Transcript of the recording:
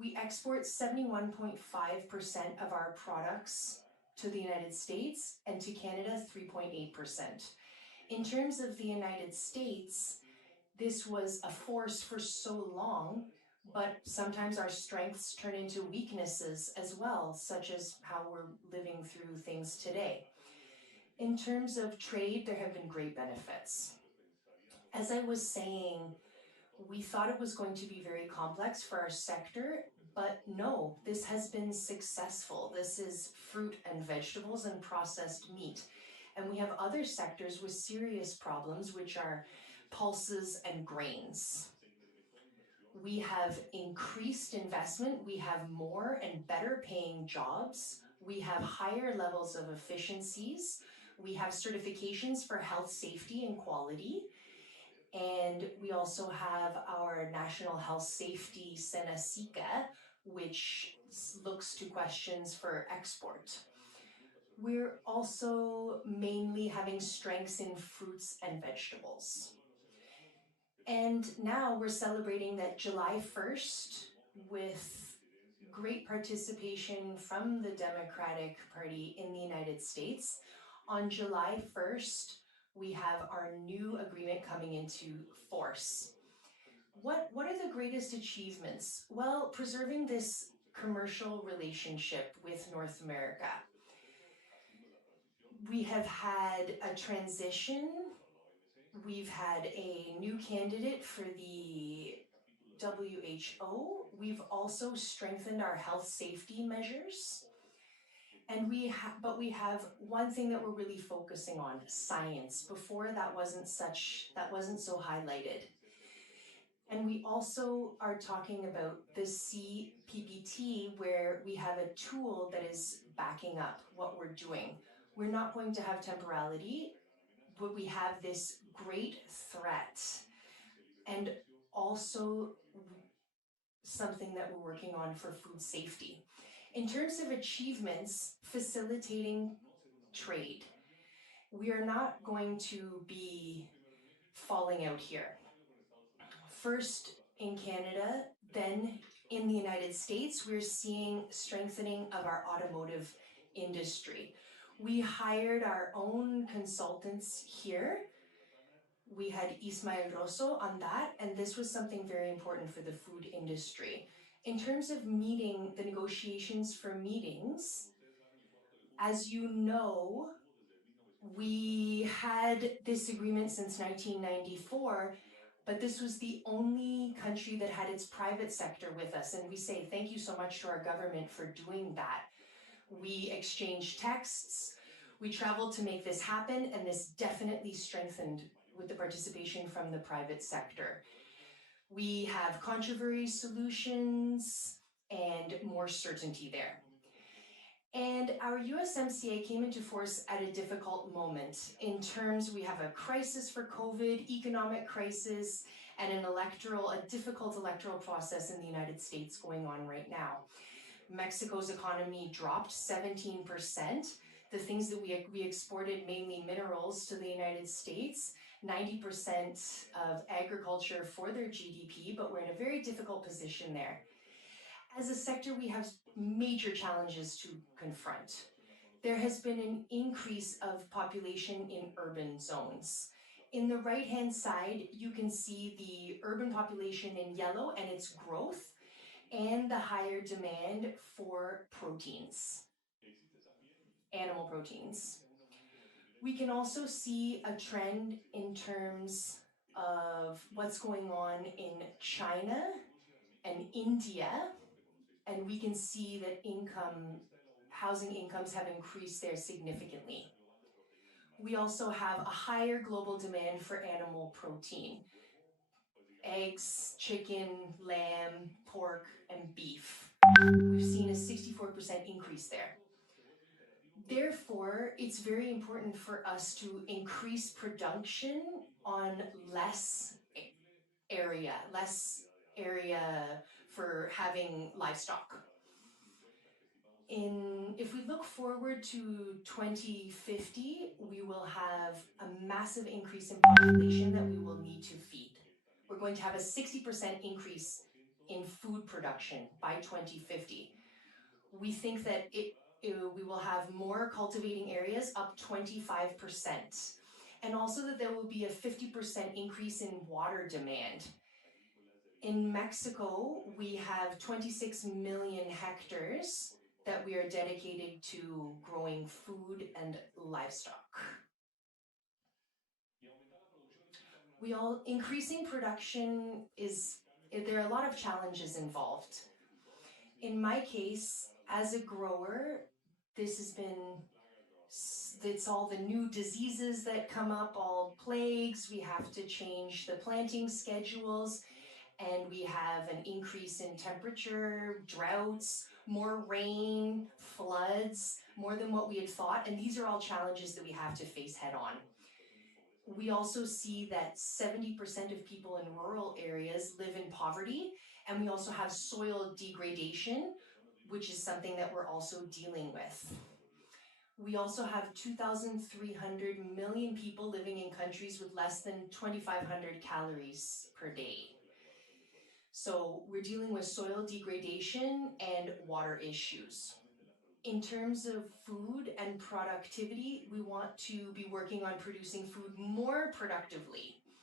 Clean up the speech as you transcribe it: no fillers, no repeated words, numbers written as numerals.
We export 71.5% of our products to the United States, and to Canada, 3.8%. In terms of the United States, this was a force for so long, but sometimes our strengths turn into weaknesses as well, such as how we're living through things today. In terms of trade, there have been great benefits. As I was saying, we thought it was going to be very complex for our sector, but no, this has been successful. This is fruit and vegetables and processed meat. And we have other sectors with serious problems, which are pulses and grains. We have increased investment. We have more and better paying jobs. We have higher levels of efficiencies. We have certifications for health, safety, and quality. And we also have our National Health Safety Senasica, which looks to questions for export. We're also mainly having strengths in fruits and vegetables. And now we're celebrating that July 1st with great participation from the Democratic Party in the United States. On July 1st, we have our new agreement coming into force. What are the greatest achievements? Well, preserving this commercial relationship with North America. We have had a transition. We've had a new candidate for the WHO. We've also strengthened our health safety measures. And we have one thing that we're really focusing on, science. Before that wasn't so highlighted. And we also are talking about the CPPT, where we have a tool that is backing up what we're doing. We're not going to have temporality, but we have this great threat, and also something that we're working on for food safety. In terms of achievements, facilitating trade, we are not going to be falling out here. First in Canada, then in the United States, we're seeing strengthening of our automotive industry. We hired our own consultants here. We had Ismael Rosso on that, and this was something very important for the food industry. In terms of meeting the negotiations for meetings, as you know, we had this agreement since 1994, but this was the only country that had its private sector with us, and we say thank you so much to our government for doing that. We exchanged texts, we traveled to make this happen, and this definitely strengthened with the participation from the private sector. We have controversy solutions and more certainty there. And our USMCA came into force at a difficult moment. In terms, we have a crisis for COVID, economic crisis, and a difficult electoral process in the United States going on right now. Mexico's economy dropped 17%. The things that we exported, mainly minerals, to the United States, 90% of agriculture for their GDP, but we're in a very difficult position there. As a sector, we have major challenges to confront. There has been an increase of population in urban zones. In the right-hand side, you can see the urban population in yellow and its growth, and the higher demand for proteins, animal proteins. We can also see a trend in terms of what's going on in China and India, and we can see that housing incomes have increased there significantly. We also have a higher global demand for animal protein. Eggs, chicken, lamb, pork, and beef. We've seen a 64% increase there. Therefore, it's very important for us to increase production on less area for having livestock. If we look forward to 2050, we will have a massive increase in population that we will need to feed. We're going to have a 60% increase in food production by 2050. We think that we will have more cultivating areas, up 25%, and also that there will be a 50% increase in water demand. In Mexico, we have 26 million hectares that we are dedicated to growing food and livestock. Increasing production there are a lot of challenges involved. In my case, as a grower, it's all the new diseases that come up, all plagues. We have to change the planting schedules, and we have an increase in temperature, droughts, more rain, floods, more than what we had thought. And these are all challenges that we have to face head on. We also see that 70% of people in rural areas live in poverty, and we also have soil degradation, which is something that we're also dealing with. We also have 2,300 million people living in countries with less than 2,500 calories per day. So we're dealing with soil degradation and water issues. In terms of food and productivity, we want to be working on producing food more productively.